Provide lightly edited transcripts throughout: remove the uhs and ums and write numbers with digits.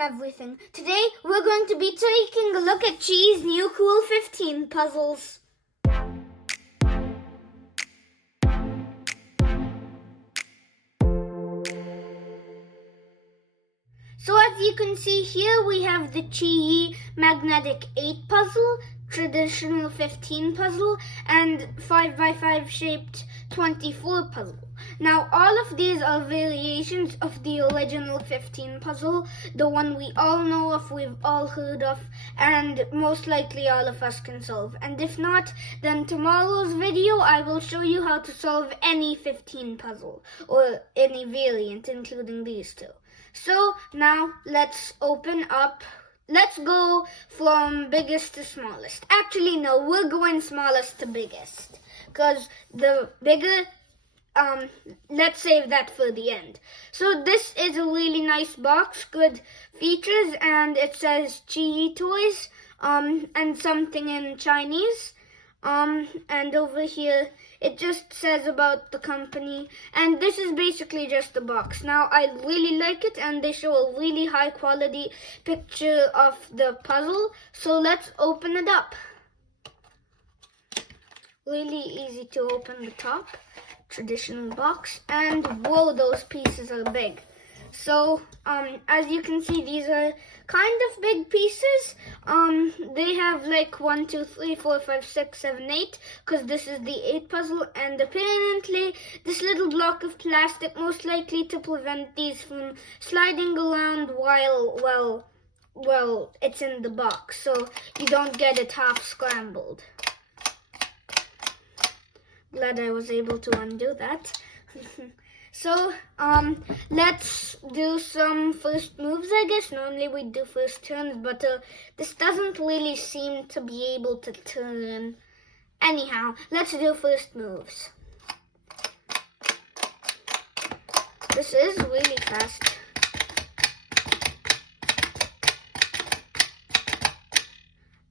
from everything. Today, we're going to be taking a look at Qiyi's new cool 15 puzzles. So as you can see here, we have the Qiyi magnetic 8 puzzle, traditional 15 puzzle, and 5x5 shaped 24 puzzle. Now all of these are variations of the original 15 puzzle, the one we all know of, we've all heard of, and most likely all of us can solve. And if not, then tomorrow's video I will show you how to solve any 15 puzzle, or any variant including these two. So now let's open up. Let's go from biggest to smallest. Actually, no, we're going smallest to biggest, because the bigger, let's save that for the end. So this is a really nice box, good features, and it says Qiyi toys, and something in Chinese. And over here, it just says about the company, and this is basically just a box. Now, I really like it, and they show a really high quality picture of the puzzle, so let's open it up. Really easy to open the top, traditional box, and whoa, those pieces are big. So, as you can see, these are kind of big pieces. They have like 1, 2, 3, 4, 5, 6, 7, 8, because this is the 8 puzzle, and apparently this little block of plastic most likely to prevent these from sliding around while it's in the box, so you don't get it half scrambled. Glad I was able to undo that. So, let's do some first moves, I guess. Normally we do first turns, but this doesn't really seem to be able to turn. Anyhow, let's do first moves. This is really fast.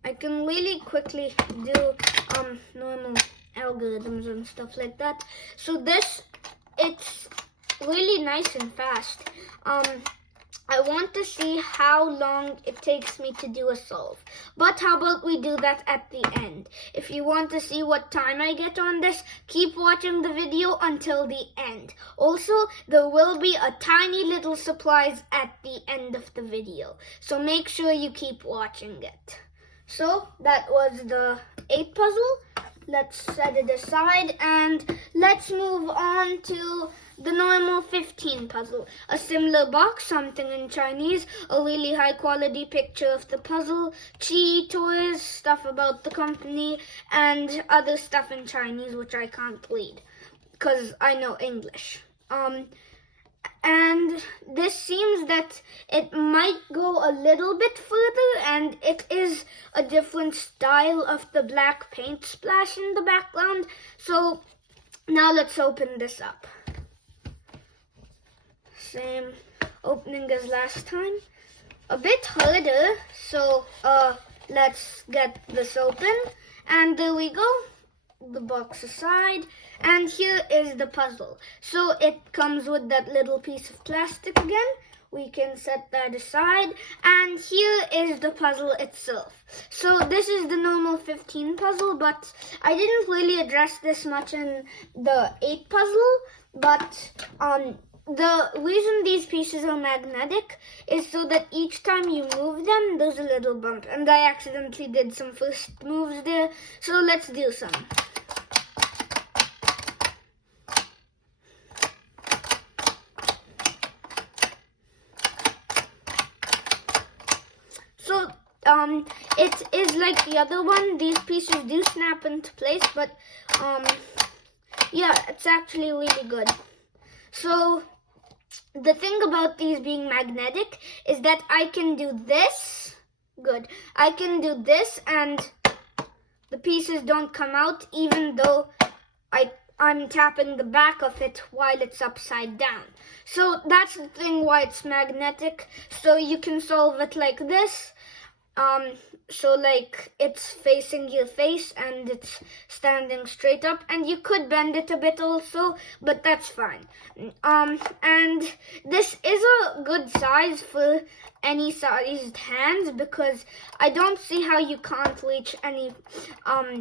I can really quickly do normal algorithms and stuff like that. So it's really nice and fast. I want to see how long it takes me to do a solve. But how about we do that at the end? If you want to see what time I get on this, keep watching the video until the end. Also, there will be a tiny little surprise at the end of the video, so make sure you keep watching it. So that was the 8 puzzle. Let's set it aside and let's move on to the normal 15 puzzle. A similar box, something in Chinese, a really high quality picture of the puzzle, Qiyi toys, stuff about the company, and other stuff in Chinese which I can't read because I know English. And this seems that it might go a little bit further, and it is a different style of the black paint splash in the background. So now let's open this up. Same opening as last time. A bit harder, so let's get this open. And there we go. The box aside, and here is the puzzle. So it comes with that little piece of plastic again. We can set that aside, and here is the puzzle itself. So this is the normal 15 puzzle, but I didn't really address this much in the 8 puzzle, but the reason these pieces are magnetic is so that each time you move them, there's a little bump. And I accidentally did some first moves there, so let's do some. So, it is like the other one. These pieces do snap into place, but, yeah, it's actually really good. So, the thing about these being magnetic is that I can do this. Good. I can do this and the pieces don't come out even though I'm tapping the back of it while it's upside down. So that's the thing why it's magnetic. So you can solve it like this. So like it's facing your face and it's standing straight up, and you could bend it a bit also, but that's fine. And this is a good size for any sized hands, because I don't see how you can't reach any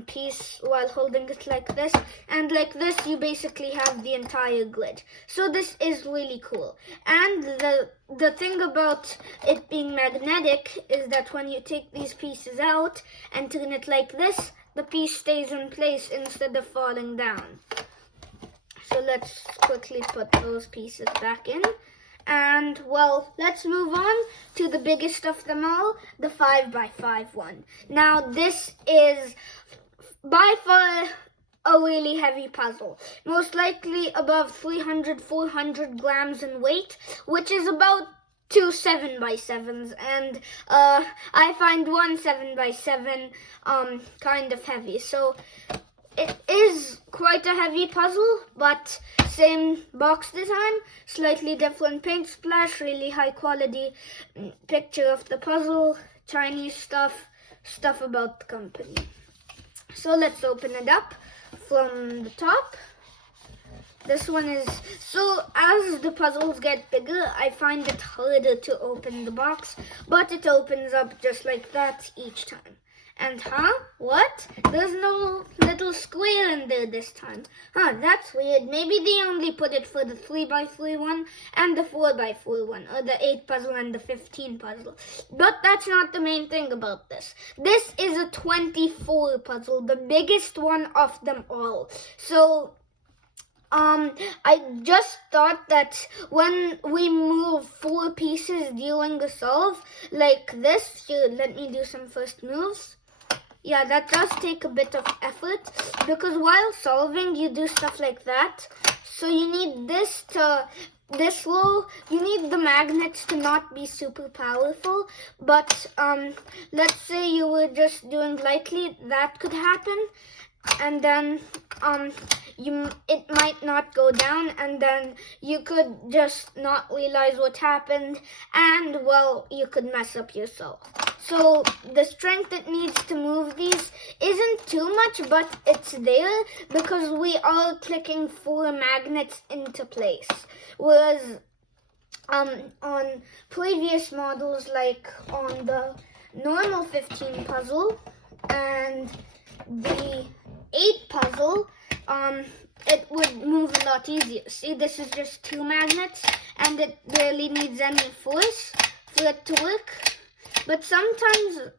piece while holding it like this. And like this, you basically have the entire grid. So this is really cool. And the thing about it being magnetic is that when you take these pieces out and turn it like this, the piece stays in place instead of falling down. So let's quickly put those pieces back in. And well, let's move on to the biggest of them all, the 5x5 one. Now this is by far a really heavy puzzle, most likely above 300-400 grams in weight, which is about 2 7x7s, and I find one 7x7 kind of heavy. So it is quite a heavy puzzle, but same box design, slightly different paint splash, really high quality picture of the puzzle, Chinese stuff about the company. So let's open it up from the top. This one is, so as the puzzles get bigger, I find it harder to open the box, but it opens up just like that each time. And what? There's no little square in there this time. That's weird. Maybe they only put it for the 3x3 one and the 4x4 one, or the 8 puzzle and the 15 puzzle. But that's not the main thing about this. This is a 24 puzzle, the biggest one of them all. So I just thought that when we move 4 pieces during a solve like this, here, let me do some first moves. Yeah, that does take a bit of effort, because while solving you do stuff like that. So you need this low, you need the magnets to not be super powerful, but let's say you were just doing lightly, that could happen, and then it might not go down, and then you could just not realize what happened, and well, you could mess up yourself. So the strength it needs to move these isn't too much, but it's there because we are clicking 4 magnets into place. Whereas on previous models, like on the normal 15 puzzle and the 8 puzzle, it would move a lot easier. See, this is just 2 magnets, and it barely needs any force for it to work. But sometimes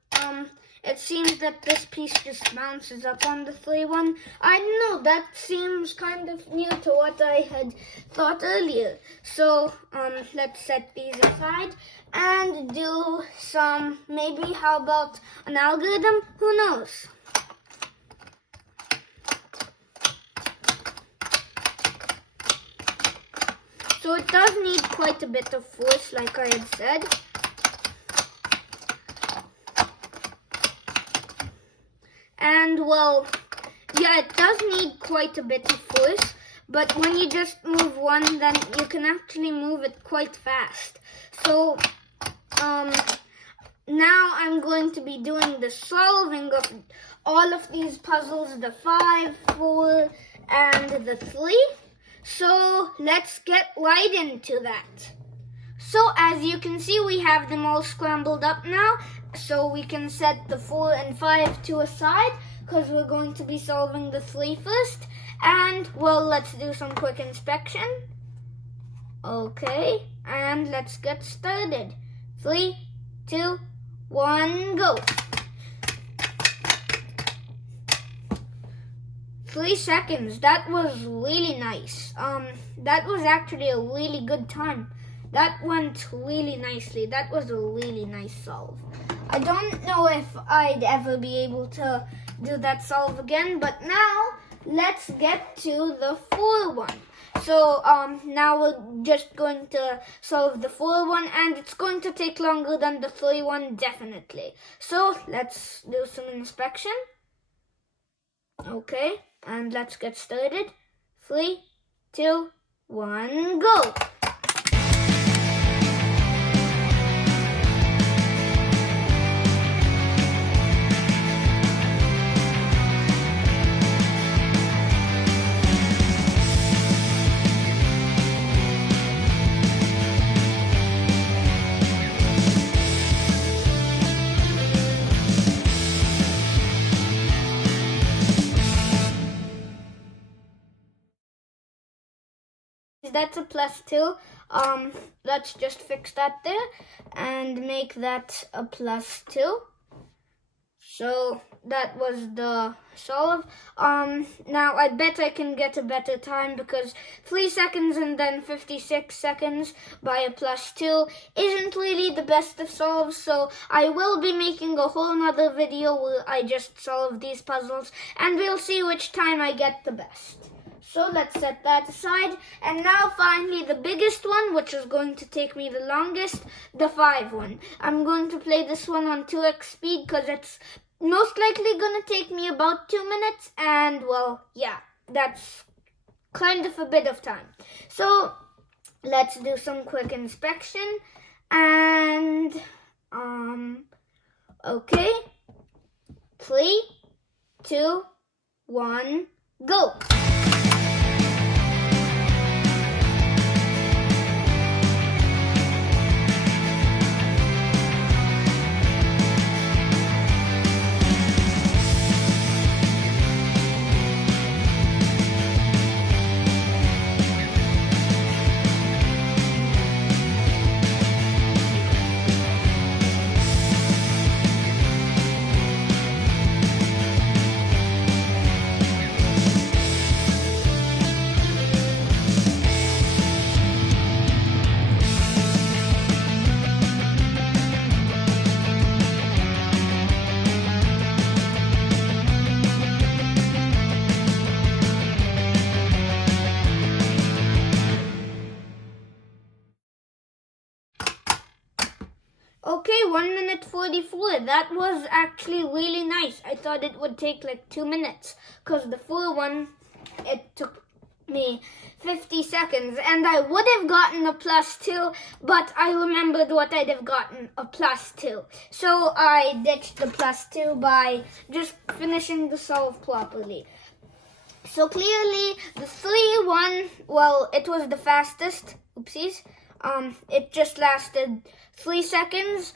it seems that this piece just bounces up on the 3 one. I don't know, that seems kind of new to what I had thought earlier. So let's set these aside and do some, maybe how about an algorithm? Who knows? So it does need quite a bit of force, like I had said. And well, yeah, it does need quite a bit of force, but when you just move one, then you can actually move it quite fast. So now I'm going to be doing the solving of all of these puzzles, the 5, 4, and the 3. So let's get right into that. So as you can see, we have them all scrambled up now. So we can set the 4 and 5 to a side, because we're going to be solving the 3 first. And well, let's do some quick inspection. Okay, and let's get started. 3, 2, 1, go. 3 seconds. That was really nice. That was actually a really good time. That went really nicely. That was a really nice solve. I don't know if I'd ever be able to do that solve again, but now let's get to the 4 one. So now we're just going to solve the 4 one, and it's going to take longer than the 3 one, definitely. So let's do some inspection. Okay, and let's get started. 3, 2, 1, go. That's a +2. Let's just fix that there and make that a +2. So that was the solve. Now I bet I can get a better time because 3 seconds and then 56 seconds by a +2 isn't really the best of solves. So I will be making a whole nother video where I just solve these puzzles and we'll see which time I get the best. So let's set that aside. And now finally the biggest one, which is going to take me the longest, the 5 one. I'm going to play this one on 2x speed because it's most likely going to take me about 2 minutes. And well, yeah, that's kind of a bit of time. So let's do some quick inspection. And, okay. 3, 2, 1, go. Okay, 1 minute 44. That was actually really nice. I thought it would take like 2 minutes because the 4 one, it took me 50 seconds and I would have gotten a +2, but I remembered what I'd have gotten a +2. So I ditched the +2 by just finishing the solve properly. So clearly the 3 one, well, it was the fastest. Oopsies. It just lasted 3 seconds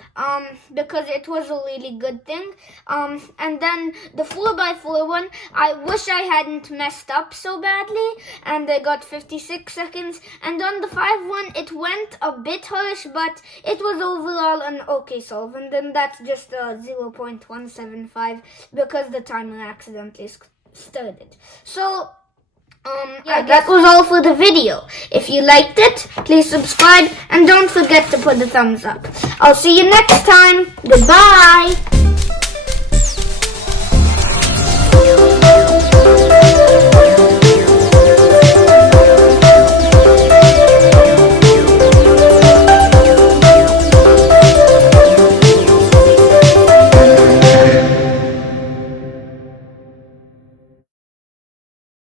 because it was a really good thing. And then the 4x4 one, I wish I hadn't messed up so badly, and I got 56 seconds. And on the 5 one, it went a bit harsh, but it was overall an okay solve. And then that's just a 0.175 because the timer accidentally started. So yeah, that was all for the video. If you liked it, please subscribe and don't forget to put a thumbs up. I'll see you next time. Goodbye.